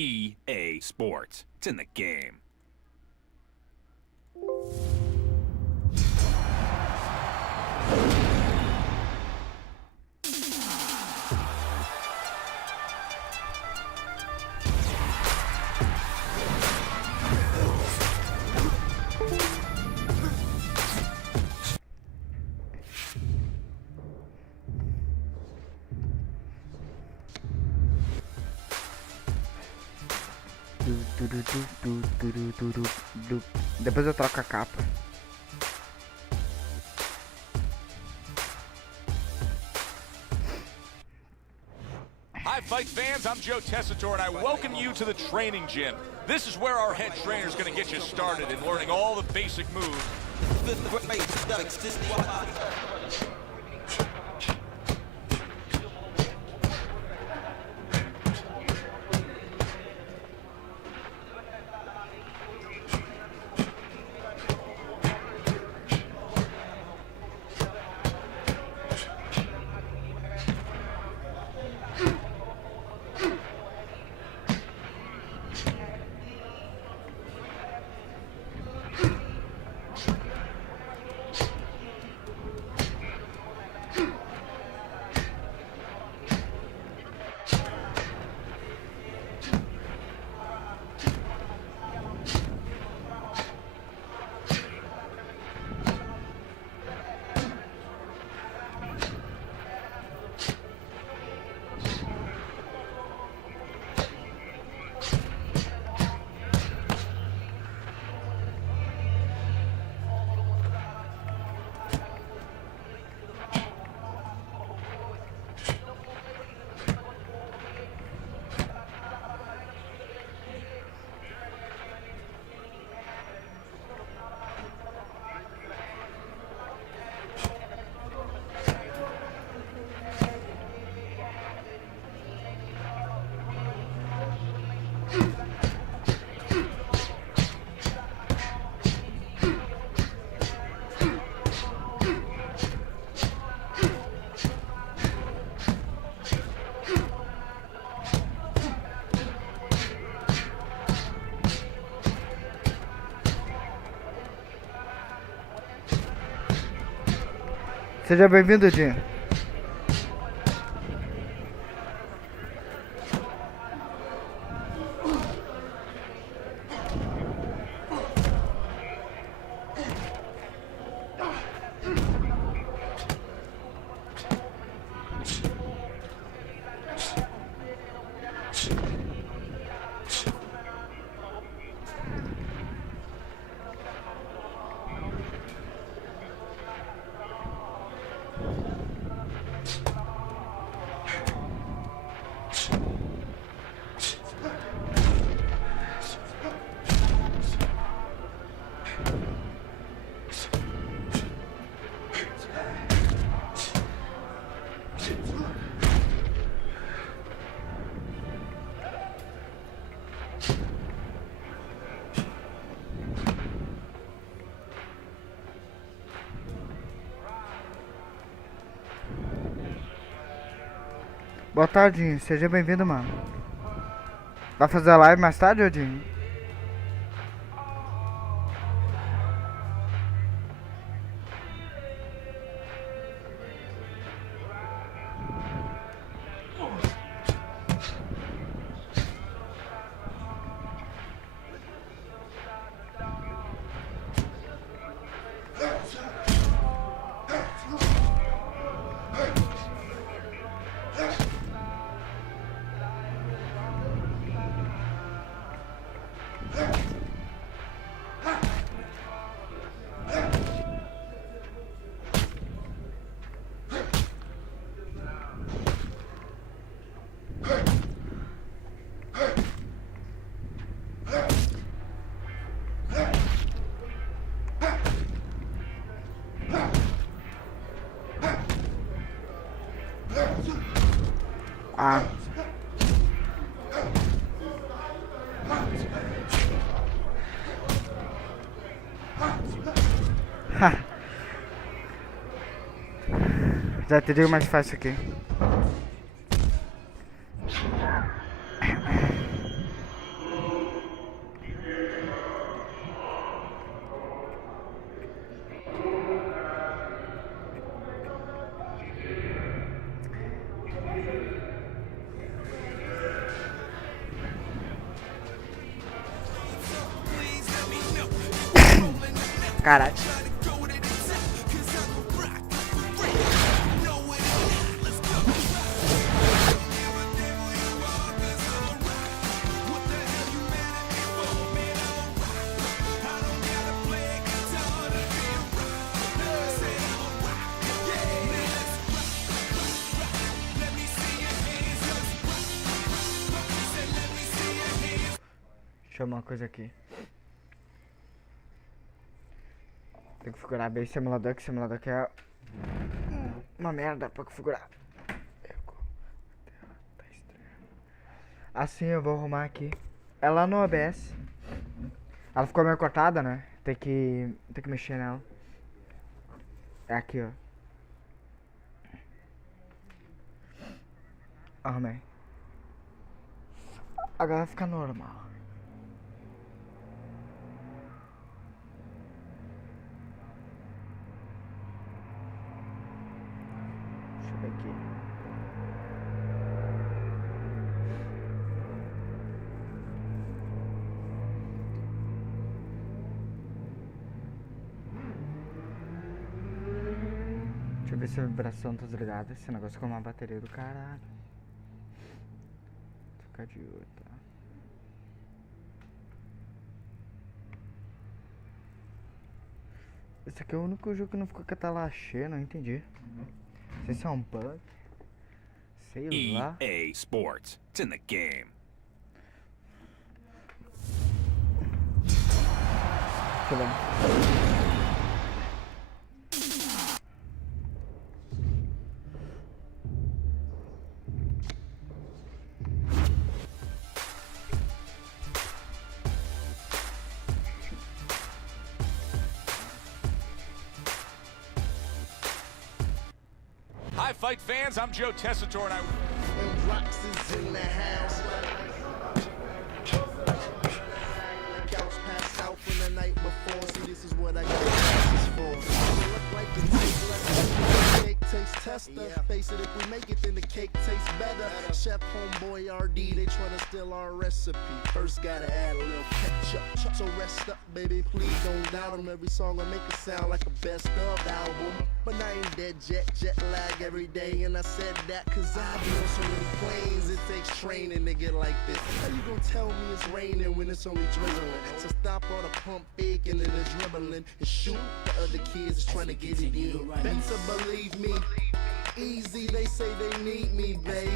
EA Sports. It's in the game. Depois eu troco a capa. Hi Fight fans, I'm Joe Tessitore and I welcome you to the training gym. This is where our head trainer is going to get you started in learning all the basic moves. Seja bem-vindo, Dinho. Boa tarde, Dinho. Seja bem-vindo, mano. Vai fazer a live mais tarde, Odinho? Ah. Já teria mais fácil aqui. Caralho. Deixa eu ver uma coisa aqui. Tem que configurar bem esse simulador, que esse simulador aqui é uma merda pra configurar. Assim eu vou arrumar aqui. É lá no OBS. Ela ficou meio cortada, né? Tem que mexer nela. É aqui, ó. Arrumei. Agora vai ficar normal. Deixa eu ver aqui. Deixa eu ver se a vibração tá desligada. Esse negócio com uma bateria do caralho. Vou ficar de olho, tá? Esse aqui é o único jogo que não ficou com a tela cheia, não entendi. Não sei se é um bug. Sei lá. EA Sports. It's in the game. Deixa eu ver. Hi, Fight fans. I'm Joe Tessitore, and I... And rocks is in the house. Couch passed out from the night before. See, this is what I got glasses for. Look like it tastes like cake tastes tester. Face it, if we make it, then the cake tastes better. Chef homeboy RD, they tryna steal our recipe. First gotta add a little ketchup. So rest up, baby, please don't doubt 'em. Every song I make it sound like a best of album. But I ain't dead jet lag every day. And I said that cause I be on so many planes. It takes training to get like this. How you gonna tell me it's raining when it's only drizzling? So stop all the pump faking and the dribbling and shoot. The other kids is trying to get it in. Better believe me. Easy, they say they need me, baby.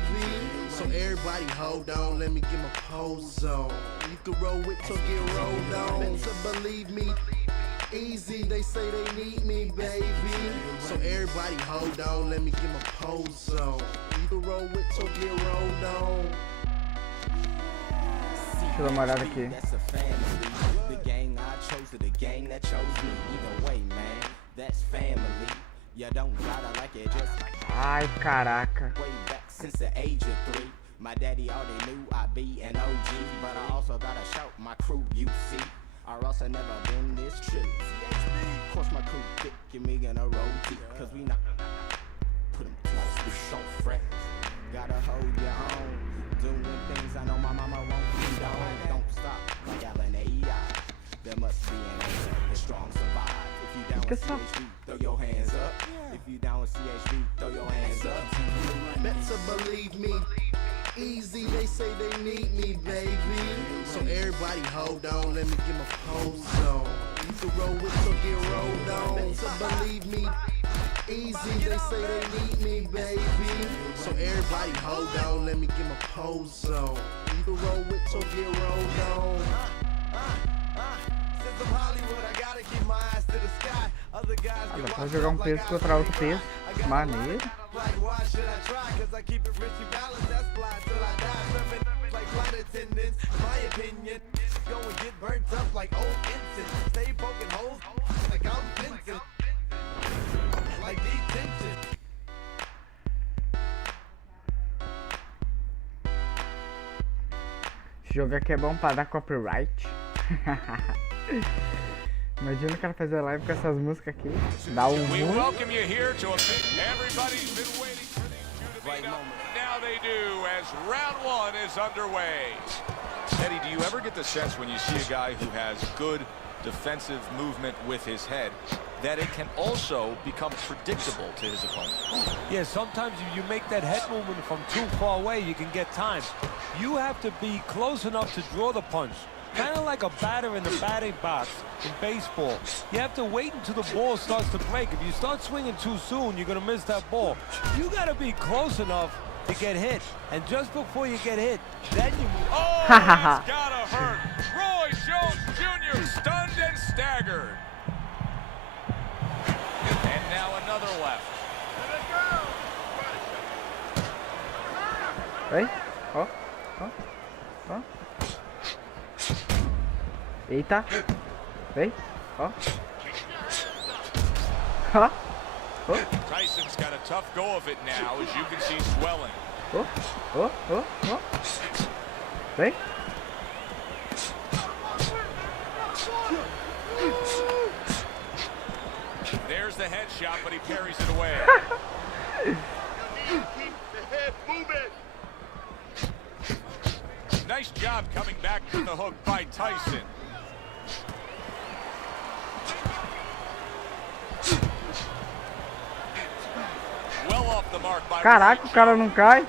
So everybody hold on, let me get my pose on. You can roll with till get rolled on. Better believe me. Easy, they say they need me, baby. So everybody hold on, let me get my pose on. You can roll with till get rolled on. Deixa eu dar uma olhada aqui. That's a family. The gang I chose or the gang that chose me. Either way, man, that's family. You don't gotta like it just Ai, caraca. way back since the age of 3. My daddy already knew I'd be an OG, but I also gotta shout my crew, you see, or else I never been this true. Of course my crew thick and me in a row deep, cause we not put them to sleep so fresh. Gotta hold your own, doing things I know my mama won't condone. Don't stop like Allen A.I. There must be an answer, the strong survive. If you down with CHB, throw your hands up. If you down with CHB, throw your hands up. Better believe me. Easy, they say they need me, baby. So everybody hold on, let me get my pose on. You can roll with till get rolled on. Better believe me. Easy, they say they need me, baby. So everybody hold on, let me get my pose on. You can roll with till get rolled on. Since I'm Hollywood, I gotta keep my eyes to the sky. Other guys Ah, get dá pra washed jogar up um like texto contra outro texto. Maneiro. like why should I try? Cause I keep it richly balanced, that's fly till I die. Serving like flight attendants, my opinion. Go and get burnt up like old incense. Stay poking holes like I'm Vincent. Like detention. Esse jogo aqui é bom pra dar copyright. Imagina o cara fazer live com essas músicas aqui. Dá um We ruim. welcome you here to a big... Everybody's been waiting for these two to meet up. Now they do, as round one is underway. Eddie, do you ever get the sense when you see a guy who has good defensive movement with his head, that it can also become predictable to his opponent. Yeah, sometimes if you make that head movement from too far away, you can get time. You have to be close enough to draw the punch. Kind of like a batter in the batting box in baseball. You have to wait until the ball starts to break. If you start swinging too soon, you're going to miss that ball. You got to be close enough to get hit. And just before you get hit, then you move. Oh, that's gotta hurt. Roy Jones Jr. stunned and staggered. And now another left. Oi? Ó. Ó. Ó. Eita. Vem. Ó. Ó. Ó. Tyson's got a tough go of it now, as you can see swelling. Ó. Ó. Ó. Ó. Vem. There's the headshot, but he parries it away. Nice job coming back from the hook by Tyson. Well off the mark by Caraca, o cara não cai.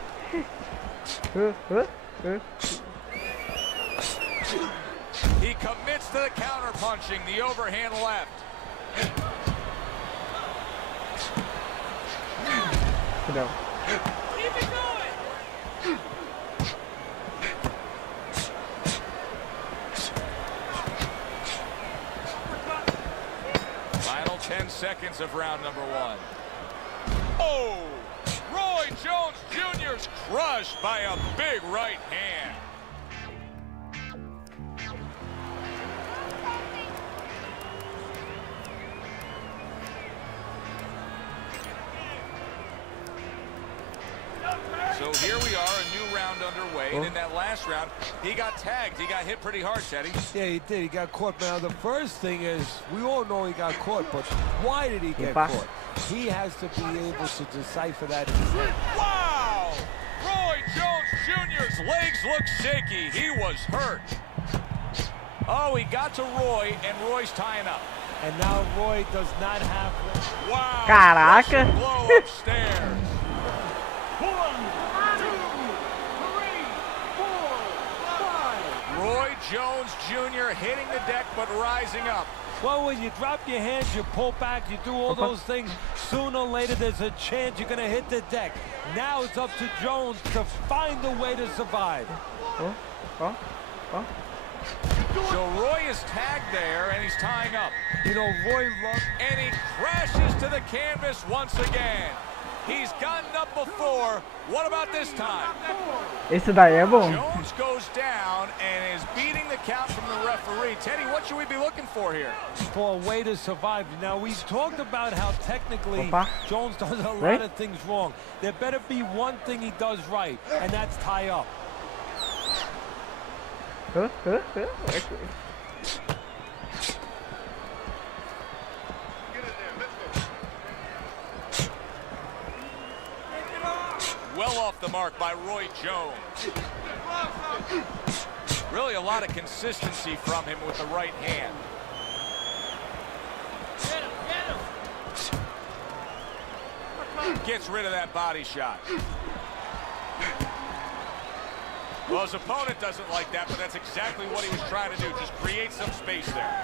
He commits to the counter punching, the overhand left. Não. Keep it going. Final 10 seconds of round number 1. Oh! Roy Jones Jr.'s crushed by a big right hand. So here we are, a new round underway, and in that last round, he got tagged. He got hit pretty hard, Teddy. Yeah, he did. He got caught. Now, the first thing is, we all know he got caught, but why did he get caught? He has to be able to decipher that. Wow! Roy Jones Jr.'s legs look shaky. He was hurt. Oh, he got to Roy, and Roy's tying up. And now Roy does not have... Wow! Caraca! Blow upstairs. 1, 2, 3, 4, 5. Roy Jones Jr. hitting the deck, but rising up. Well, when you drop your hands, you pull back, you do all those things, sooner or later there's a chance you're going to hit the deck. Now it's up to Jones to find a way to survive. Ó. Ó. Ó. So Roy is tagged there, and he's tying up. You know, Roy loves... And he crashes to the canvas once again. He's gotten up before. What about this time? Esse daí é bom. Jones goes down and is beating the count from the referee. Teddy, what should we be looking for here? For a way to survive. Now, we've talked about how technically Opa. Jones does a lot of things wrong. There better be one thing he does right, and that's tie up. Well off the mark by Roy Jones. Really a lot of consistency from him with the right hand. Gets rid of that body shot. Well, his opponent doesn't like that, but that's exactly what he was trying to do. Just create some space there.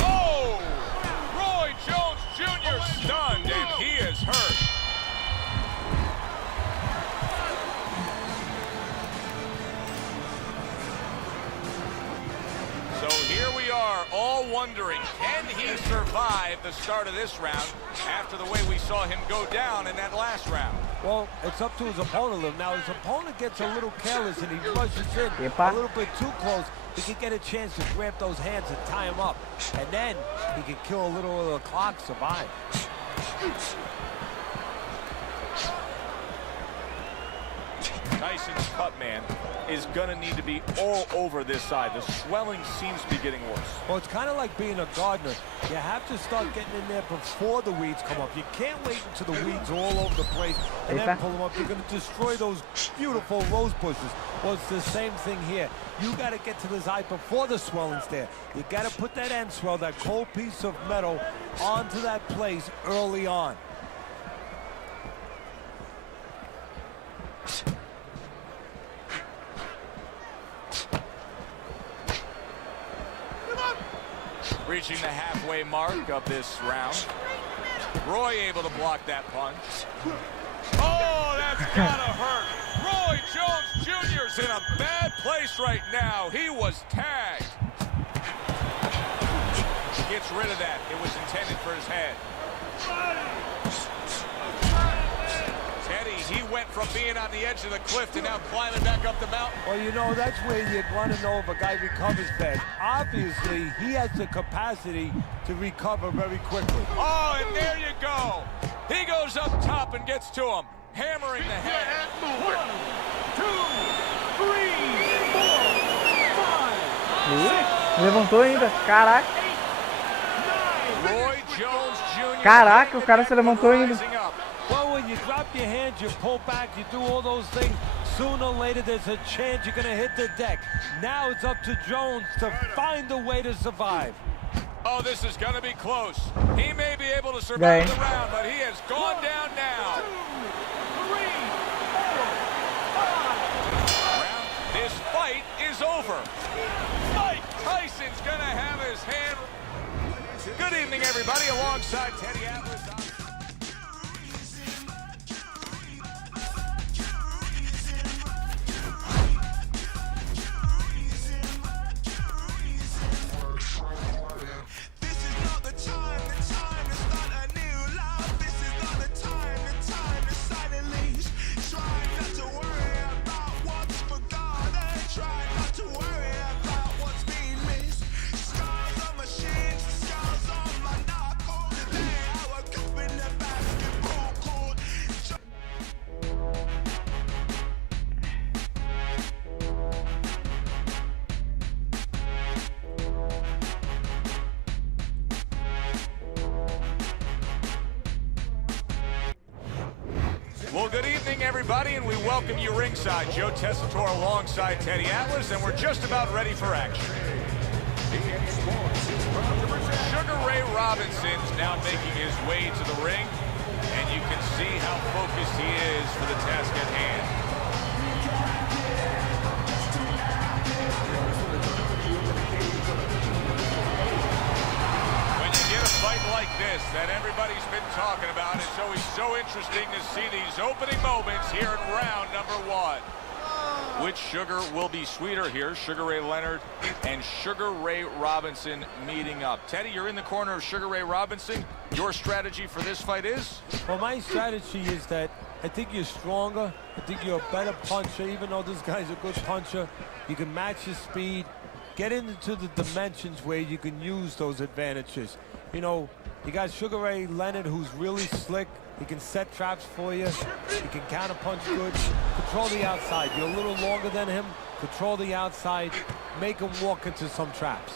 Oh! Roy Jones Jr. stunned, and he is hurt. So here we are, all wondering, can he survive the start of this round after the way we saw him go down in that last round? Well, it's up to his opponent. Now, his opponent gets a little careless and he rushes in Epa. a little bit too close. He can get a chance to grab those hands and tie him up. And then he can kill a little of the clock, survive. Tyson's cut man is gonna need to be all over this side. The swelling seems to be getting worse. Well, it's kind of like being a gardener. You have to start getting in there before the weeds come up. You can't wait until the weeds are all over the place and then pull them up. You're going to destroy those beautiful rose bushes. Well, it's the same thing here. You got to get to the side before the swelling's there. You got to put that end swell, that cold piece of metal, onto that place early on. Reaching the halfway mark of this round. Roy able to block that punch. Oh, that's gotta hurt. Roy Jones Jr.'s in a bad place right now. He was tagged. Gets rid of that. It was intended for his head. Teddy, he went from being on the edge of the cliff to now climbing back up the mountain. Well, you know, that's where you'd want to know if a guy recovers bad. Obviously, he has the capacity to recover very quickly. Oh, and there you go. He goes up top and gets to him, hammering the head. 1, 2, 3, 4, 5. Levantou ainda, caraca. Roy Jones Jr. Caraca, o cara se levantou ainda. Well, when you drop your hands, you pull back, you do all those things, sooner or later there's a chance you're going to hit the deck. Now it's up to Jones to find a way to survive. Oh, this is going to be close. He may be able to survive the round, but he has gone down now. 1, 2, 3, 4, 5. This fight is over. Mike Tyson's going to have his hand. Good evening, everybody, alongside Teddy Atlas. Well, good evening, everybody, and we welcome you ringside. Joe Tessitore alongside Teddy Atlas, and we're just about ready for action. Sugar Ray Robinson's now making his way to the ring, and you can see how focused he is for the task at hand. Like this that everybody's been talking about. It's always so interesting to see these opening moments here in round number 1. Which sugar will be sweeter here? Sugar Ray Leonard and Sugar Ray Robinson meeting up. Teddy, you're in the corner of Sugar Ray Robinson. Your strategy for this fight is? Well, my strategy is that I think you're stronger. I think you're a better puncher. Even though this guy's a good puncher, you can match his speed, get into the dimensions where you can use those advantages. You know, you got Sugar Ray Leonard, who's really slick. He can set traps for you. He can counter punch good. Control the outside. You're a little longer than him. Control the outside. Make him walk into some traps.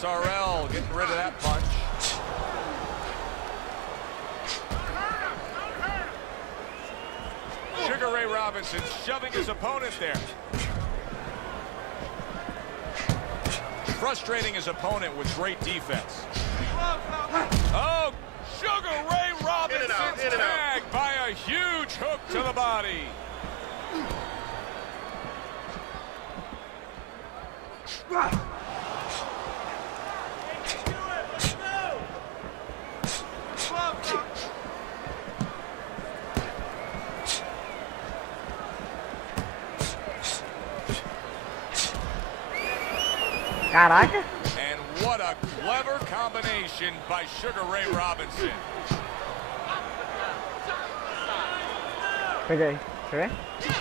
SRL getting rid of that punch. Sugar Ray Robinson shoving his opponent there. Frustrating his opponent with great defense. Oh, Sugar Ray Robinson's tagged by a huge hook to the body. Caraca. And what a clever combination by Sugar Ray Robinson. Peguei. Quer ver?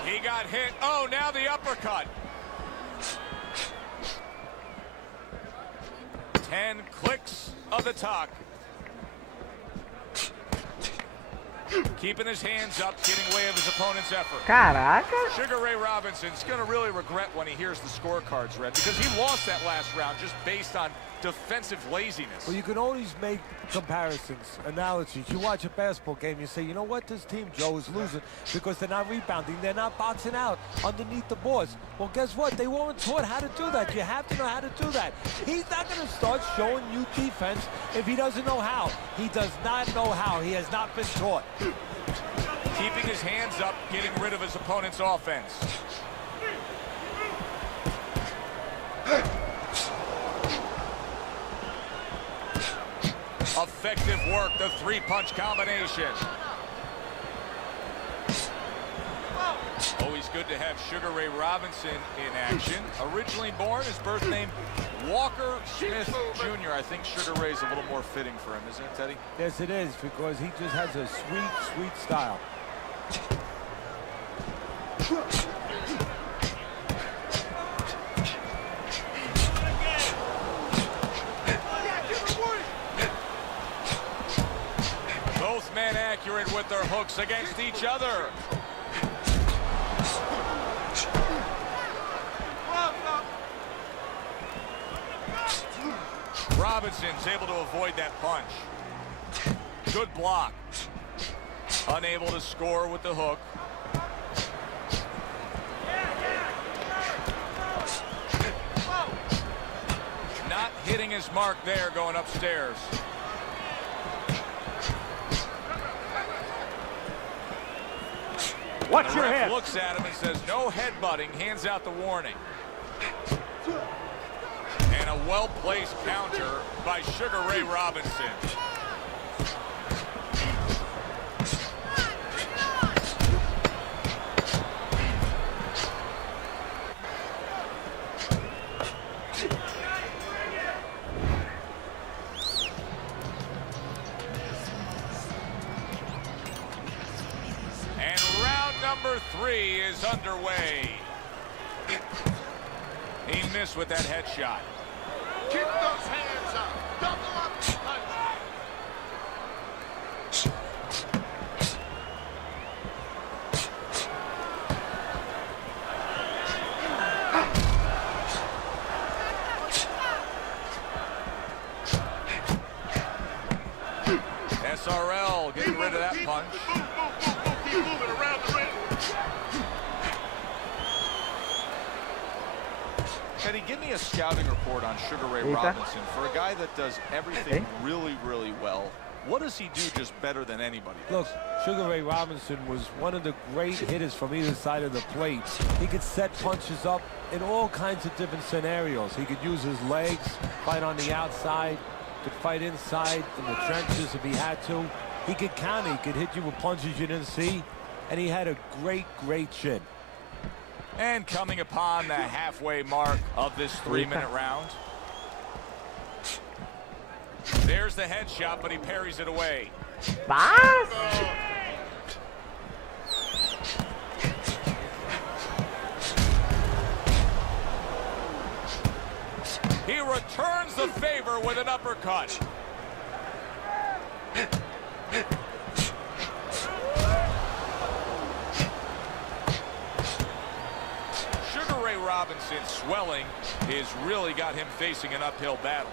He got hit. Oh, now the uppercut. 10 clicks of the talk. Keeping his hands up, getting away of his opponent's effort. Caraca. Sugar Ray Robinson's going to really regret when he hears the scorecards read, because he lost that last round just based on defensive laziness. Well, you can always make comparisons, analogies. You watch a basketball game, you say, you know what, this team, Joe, is losing because they're not rebounding, they're not boxing out underneath the boards. Well, guess what? They weren't taught how to do that. You have to know how to do that. He's not going to start showing you defense if he doesn't know how. He does not know how. He has not been taught. Keeping his hands up, getting rid of his opponent's offense. Effective work, the three-punch combination. Always good to have Sugar Ray Robinson in action. Originally born, his birth name Walker Smith Jr. I think Sugar Ray's a little more fitting for him, isn't it, Teddy? Yes, it is, because he just has a sweet, sweet style. Both men accurate with their hooks against each other. Robinson's able to avoid that punch. Good block. Unable to score with the hook. Not hitting his mark there, going upstairs. Watch the your ref head. looks at him and says no headbutting, hands out the warning. And a well-placed counter by Sugar Ray Robinson. And round number 3 is underway. He missed with that headshot. Keep those hands up. Double up the punch. SRL getting rid of that punch. Keep moving around the ring. Teddy, give me a scouting report on Sugar Ray Robinson. For a guy that does everything really, really well, what does he do just better than anybody does? Look, Sugar Ray Robinson was one of the great hitters from either side of the plate. He could set punches up in all kinds of different scenarios. He could use his legs, fight on the outside, could fight inside in the trenches if he had to. He could counter, he could hit you with punches you didn't see, and he had a great, great chin. And coming upon the halfway mark of this 3-minute round. There's the headshot, but he parries it away. Paz. He returns the favor with an uppercut. Sugar Ray Robinson swelling has really got him facing an uphill battle.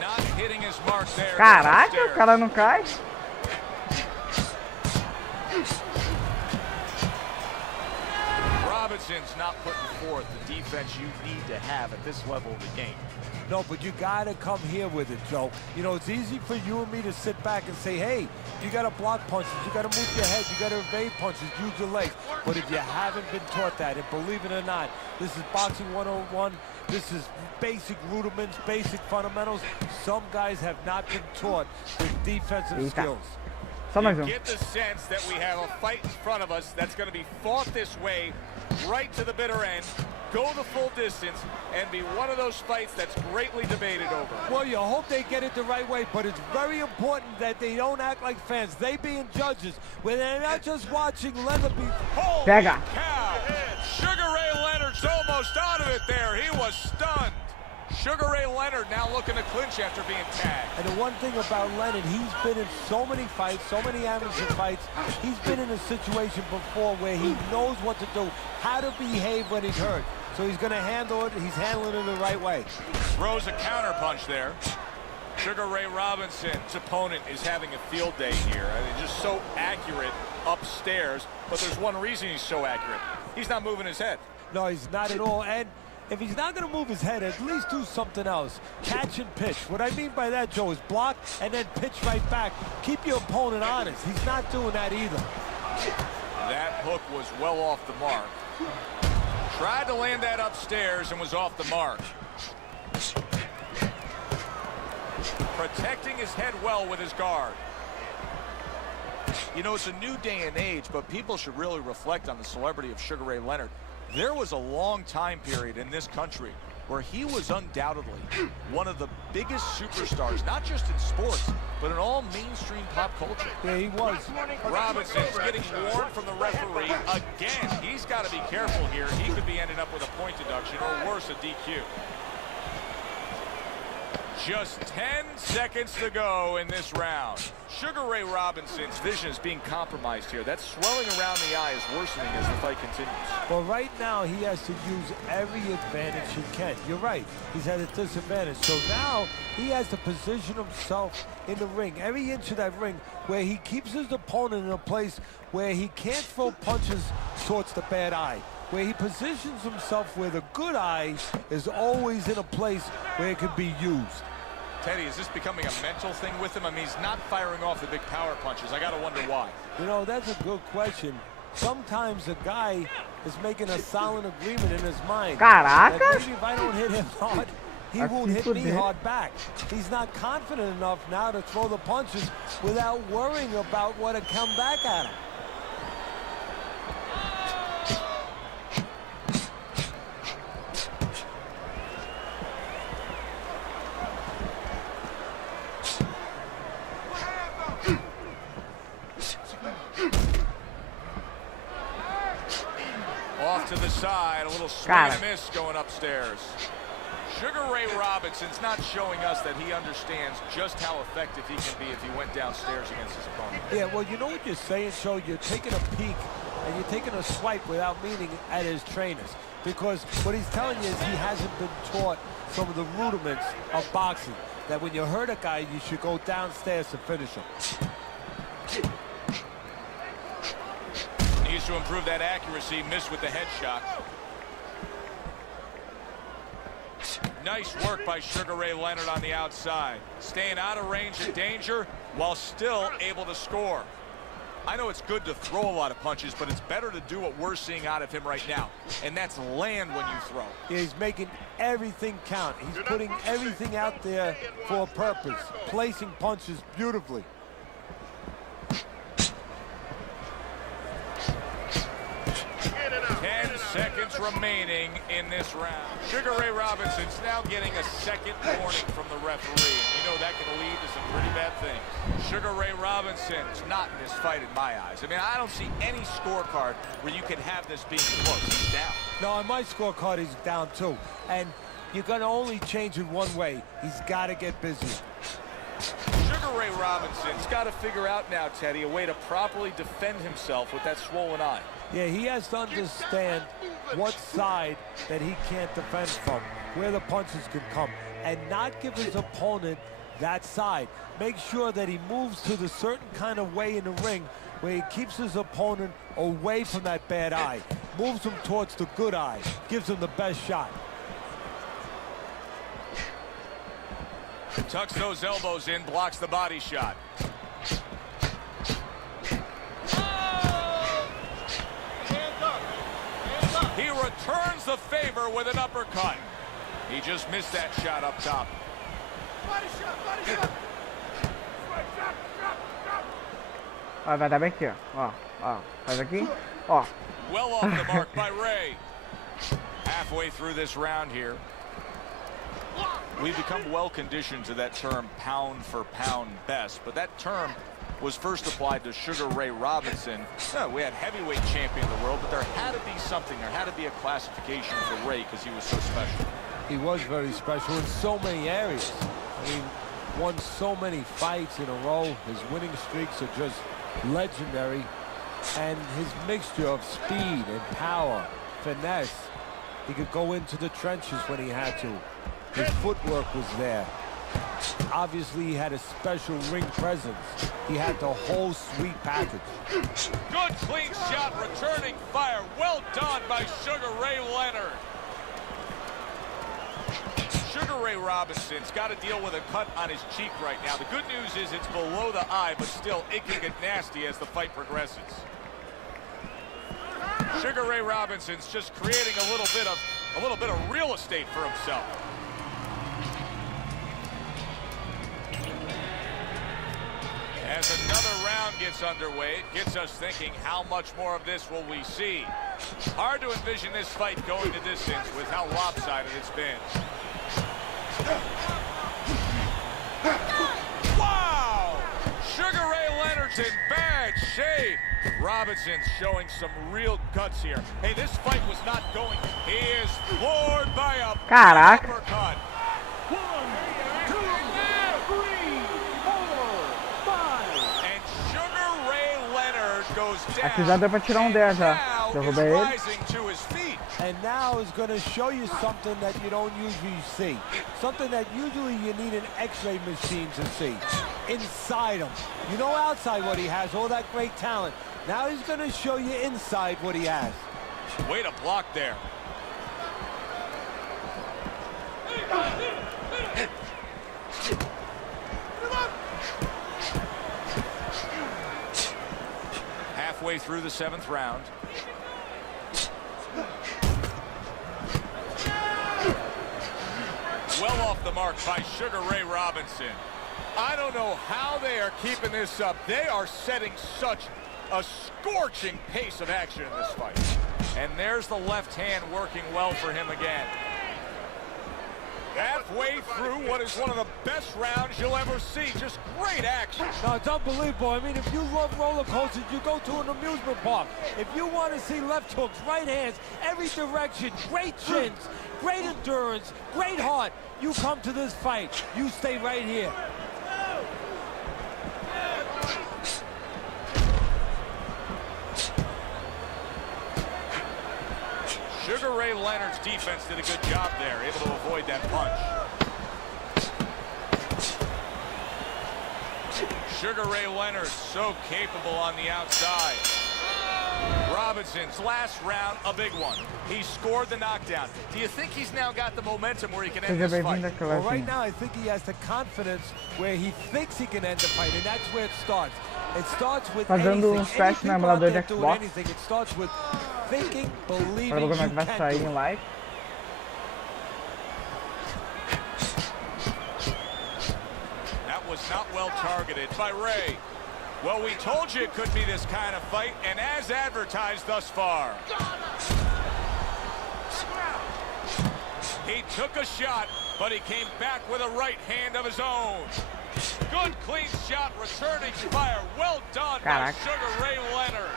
Not hitting his mark there. Caraca, o cara não cai. Robinson's not putting forth the defense you need to have at this level of the game. No, but you gotta come here with it, Joe. You know, it's easy for you and me to sit back and say, hey, you gotta block punches, you gotta move your head, you gotta evade punches, use your legs. But if you haven't been taught that, and believe it or not, this is boxing 101, this is basic rudiments, basic fundamentals. Some guys have not been taught the defensive skills. Só mais You get the sense that we have a fight in front of us that's going to be fought this way right to the bitter end. go the full distance and be one of those fights that's greatly debated over. Well, you hope they get it the right way, but it's very important that they don't act like fans. They being judges, where they're not just watching Leonard be... Pega. Cow. Sugar Ray Leonard's almost out of it there. He was stunned. Sugar Ray Leonard now looking to clinch after being tagged. And the one thing about Leonard, he's been in so many fights, so many amateur fights. He's been in a situation before where he knows what to do, how to behave when he's hurt. So he's going to handle it. He's handling it the right way. Throws a counter punch there. Sugar Ray Robinson's opponent is having a field day here. I mean, just so accurate upstairs. But there's one reason he's so accurate. He's not moving his head. No, he's not at all. And if he's not going to move his head, at least do something else. Catch and pitch. What I mean by that, Joe, is block and then pitch right back. Keep your opponent honest. He's not doing that either. That hook was well off the mark. Tried to land that upstairs and was off the mark. Protecting his head well with his guard. You know, it's a new day and age, but people should really reflect on the celebrity of Sugar Ray Leonard. There was a long time period in this country where he was undoubtedly one of the biggest superstars, not just in sports, but in all mainstream pop culture. Yeah, he was. Robinson's getting warned from the referee again. He's got to be careful here. He could be ending up with a point deduction or worse, a DQ. Just 10 seconds to go in this round. Sugar Ray Robinson's vision is being compromised here. That swelling around the eye is worsening as the fight continues. Well, right now he has to use every advantage he can. You're right. He's at a disadvantage. So now he has to position himself in the ring, every inch of that ring, where he keeps his opponent in a place where he can't throw punches towards the bad eye, where he positions himself where the good eye is always in a place where it can be used. Teddy, is this becoming a mental thing with him? I mean, he's not firing off the big power punches. I got to wonder why. You know, that's a good question. Sometimes a guy is making a silent agreement in his mind. Caraca! That maybe if I don't hit him hard, he won't hit me hard back. He's not confident enough now to throw the punches without worrying about what will come back at him. Off to the side, a little swing and a miss going upstairs. Sugar Ray Robinson's not showing us that he understands just how effective he can be if he went downstairs against his opponent. Yeah, well, you know what you're saying, Joe? You're taking a peek and you're taking a swipe without meaning at his trainers. Because what he's telling you is he hasn't been taught some of the rudiments of boxing. That when you hurt a guy, you should go downstairs to finish him. Needs to improve that accuracy. Missed with the headshot. Nice work by Sugar Ray Leonard on the outside. Staying out of range of danger while still able to score. I know it's good to throw a lot of punches, but it's better to do what we're seeing out of him right now, and that's land when you throw. Yeah, he's making everything count. He's putting everything out there for a purpose, placing punches beautifully. 10 seconds remaining in this round. Sugar Ray Robinson's now getting a second warning from the referee. And you know that can lead to some pretty bad things. Sugar Ray Robinson's not in this fight in my eyes. I mean, I don't see any scorecard where you can have this being close. He's down. No, on my scorecard, he's down too. And you're going to only change it one way. He's got to get busy. Sugar Ray Robinson's got to figure out now, Teddy, a way to properly defend himself with that swollen eye. Yeah, he has to understand what side that he can't defend from, where the punches can come, and not give his opponent that side. Make sure that he moves to the certain kind of way in the ring where he keeps his opponent away from that bad eye, moves him towards the good eye, gives him the best shot. Tucks those elbows in, blocks the body shot. He returns the favor with an uppercut. He just missed that shot up top. Ó, vai dar bem aqui, ó. Ó, faz aqui, ó. Well off the mark by Ray. Halfway through this round here. We've become well conditioned to that term pound for pound best, but that term was first applied to Sugar Ray Robinson. We had heavyweight champion of the world, but there had to be something. There had to be a classification for Ray because he was so special. He was very special in so many areas. I mean, won so many fights in a row. His winning streaks are just legendary. And his mixture of speed and power, finesse. He could go into the trenches when he had to. His footwork was there. Obviously, he had a special ring presence. He had the whole sweet package. Good clean shot, returning fire. Well done by Sugar Ray Leonard. Sugar Ray Robinson's got to deal with a cut on his cheek right now. The good news is it's below the eye, but still it can get nasty as the fight progresses. Sugar Ray Robinson's just creating a little bit of real estate for himself. As another round gets underway, it gets us thinking, how much more of this will we see? Hard to envision this fight going the distance with how lopsided it's been. Wow! Sugar Ray Leonard's in bad shape. Robinson's showing some real guts here. Hey, this fight was not going. He is floored by a uppercut. 1, 2, 3, 4, 5. And Sugar Ray Leonard goes down. Aqui já deu pra tirar 10 já. Derrubei ele. Rising to his feet. And now is going to show you something that you don't usually see. Something that usually you need an x-ray machine to see. Inside him. You know outside what he has, all that great talent. Now he's going to show you inside what he has. Way to block there. Halfway through the 7th round. Well off the mark by Sugar Ray Robinson. I don't know how they are keeping this up. They are setting such a scorching pace of action in this fight. And there's the left hand working well for him again. Halfway through what is one of the best rounds you'll ever see. Just great action. No, it's unbelievable. I mean, if you love roller coasters, you go to an amusement park. If you want to see left hooks, right hands, every direction, great chins, great endurance, great heart, you come to this fight. You stay right here. Sugar Ray Leonard's defense did a good job there, able to avoid that punch. Sugar Ray Leonard so capable on the outside. Robinson's last round, a big one. He scored the knockdown. Do you think he's now got the momentum where he can end this fight? Well, right now, I think he has the confidence where he thinks he can end the fight, and that's where it starts. It starts with Fazendo stretch no emulador de Xbox. It starts with thinking, believing Para ver como é you que vai can sair do em it. live. That was not well targeted by Ray. Well, we told you it could be this kind of fight, and as advertised thus far. He took a shot, but he came back with a right hand of his own. Good clean shot, returning fire. Well done by Sugar Ray Leonard.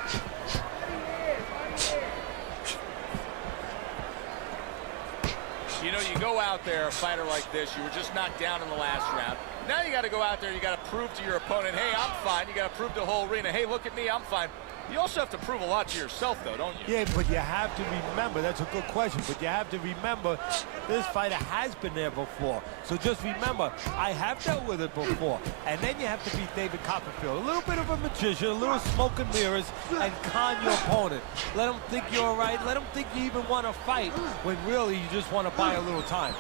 You know, you go out there, a fighter like this, you were just knocked down in the last round. Now you got to go out there, you got to prove to your opponent, hey, I'm fine. You got to prove to the whole arena, hey, look at me, I'm fine. You also have to prove a lot to yourself, though, don't you? Yeah, but you have to remember, that's a good question, but you have to remember this fighter has been there before. So just remember, I have dealt with it before. And then you have to be David Copperfield. A little bit of a magician, a little smoke and mirrors, and con your opponent. Let him think you're all right. Let him think you even want to fight, when really you just want to buy a little time.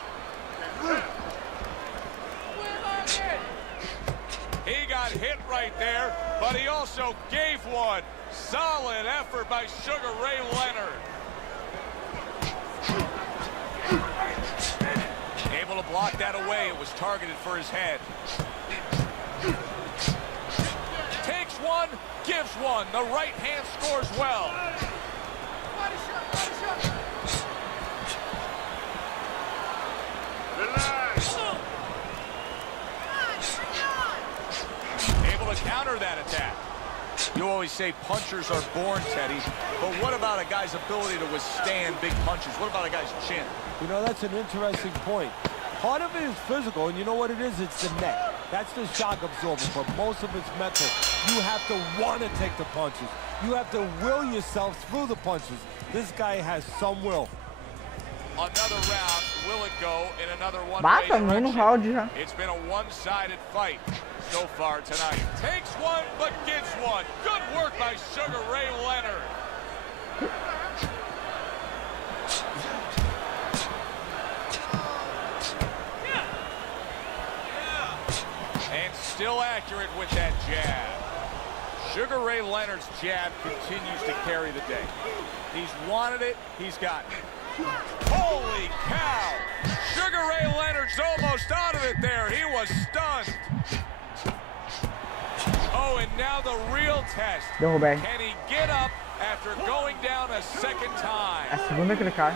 He got hit right there, but he also gave one. Solid effort by Sugar Ray Leonard. Able to block that away. It was targeted for his head. Takes one, gives one. The right hand scores well. say punchers are born, Teddy, but what about a guy's ability to withstand big punches? What about a guy's chin? You know, that's an interesting point. Part of it is physical, and you know what it is? It's the neck. That's the shock absorber, but most of it's mental. You have to want to take the punches. You have to will yourself through the punches. This guy has some will. Another round, will it go in another one-way Bata, no round já. It's been a one-sided fight so far tonight. Takes one, but gets one. Good work by Sugar Ray Leonard. And still accurate with that jab. Sugar Ray Leonard's jab continues to carry the day. He's wanted it, he's got it. Holy cow! Sugar Ray Leonard's almost out of it there. He was stunned. Oh, and now the real test. Derrubei. Can he get up after going down a second time? É a segunda que ele cai.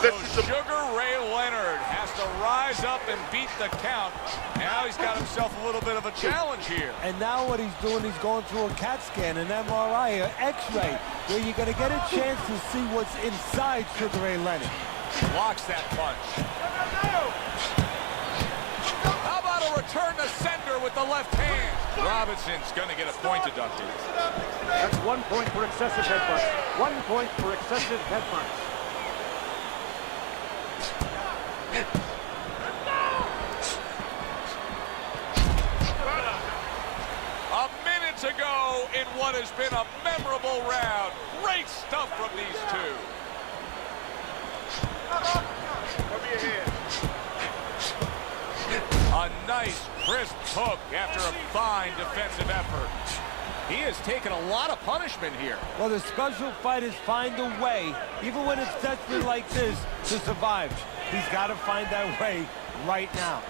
So Sugar Ray Leonard has to rise up and beat the count. Now he's got himself a little bit of a challenge here. And now what he's doing, he's going through a CAT scan, an MRI, an X-ray, where you're going to get a chance to see what's inside Sugar Ray Leonard. Blocks that punch. How about a return to sender with the left hand? Robinson's going to get a point deducted. That's 1 point for excessive headbutts. 1 point for excessive headbutts. A minute to go in what has been a memorable round. Great stuff from these two. A nice, crisp hook after a fine defensive effort. He has taken a lot of punishment here. Well, the special fighters find a way, even when it's desperate like this, to survive. He's got to find that way right now.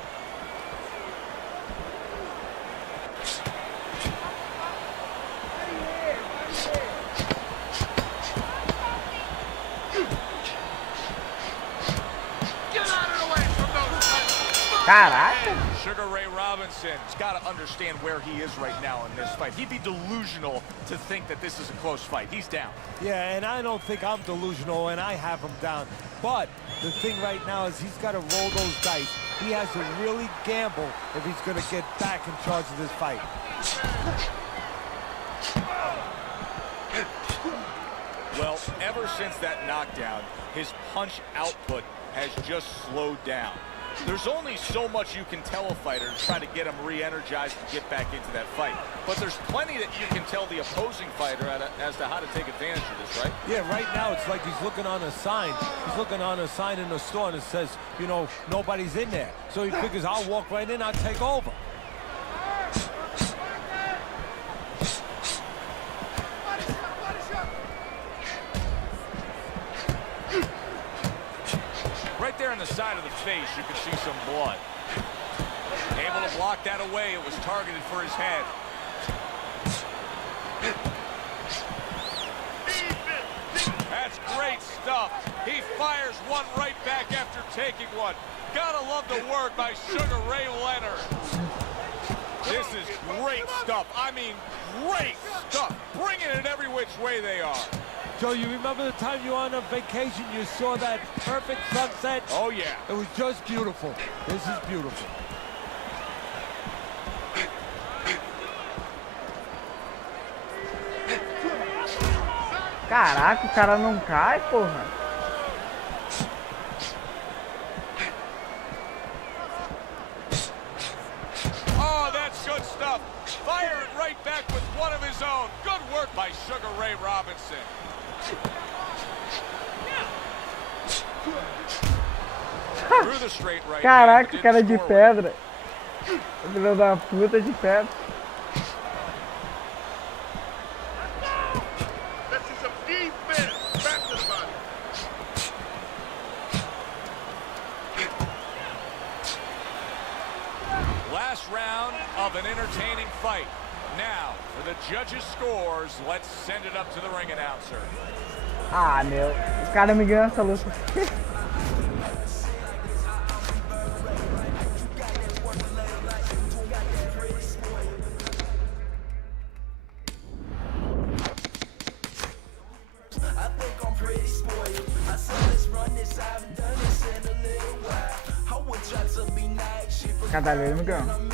Caraca! Sugar Ray Robinson's got to understand where he is right now in this fight. He'd be delusional to think that this is a close fight. He's down. Yeah, and I don't think I'm delusional, and I have him down. But the thing right now is he's got to roll those dice. He has to really gamble if he's going to get back in charge of this fight. Well, ever since that knockdown, his punch output has just slowed down. There's only so much you can tell a fighter to try to get him re-energized and get back into that fight. But there's plenty that you can tell the opposing fighter as to how to take advantage of this, right? Yeah, right now it's like he's looking on a sign. He's looking on a sign in the store and it says, you know, nobody's in there. So he figures, I'll walk right in, I'll take over. Right there on the side of the face, you can see some blood. Able to block that away. It was targeted for his head. That's great stuff. He fires one right back after taking one. Gotta love the work by Sugar Ray Leonard. This is great stuff. I mean, great stuff. Bringing it every which way they are. Joe, you remember the time you were on a vacation, you saw that perfect sunset? Oh, yeah. It was just beautiful. This is beautiful. Caraca, o cara não cai, porra. Oh, that's good stuff. Firing right back with one of his own. Good work by Sugar Ray Robinson. Through the straight right. Caraca, cara de pedra. Filho da puta de pedra. Last round of an entertaining fight. Now, for the judges' scores, let's send it up to the ring announcer. Ah, meu. O cara me ganhou essa luta. Cada ele me ganhou.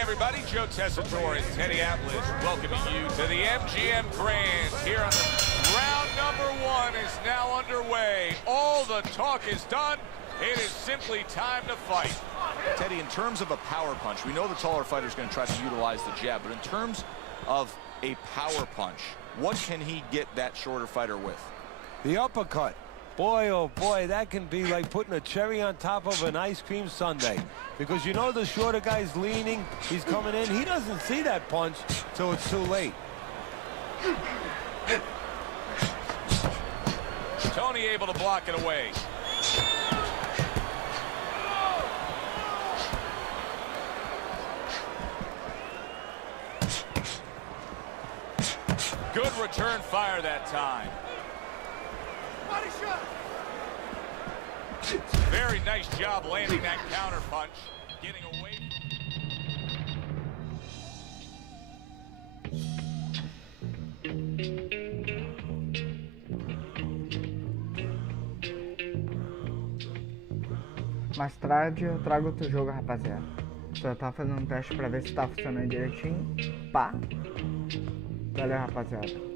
Everybody, Joe Tessitore in Teddy-Atlas welcoming you to the MGM Grand here on the round number 1 is now underway. All the talk is done. It is simply time to fight. Teddy, in terms of a power punch, we know the taller fighter is going to try to utilize the jab, but in terms of a power punch, what can he get that shorter fighter with? The uppercut. Boy, oh boy, that can be like putting a cherry on top of an ice cream sundae. Because you know the shorter guy's leaning, he's coming in, he doesn't see that punch till it's too late. Tony able to block it away. Good return fire that time. Body shot. Very nice job landing that counter punch. Getting away. Mais tarde eu trago outro jogo, rapaziada. Só tava fazendo um teste pra ver se tá funcionando direitinho. Pá. Valeu, rapaziada.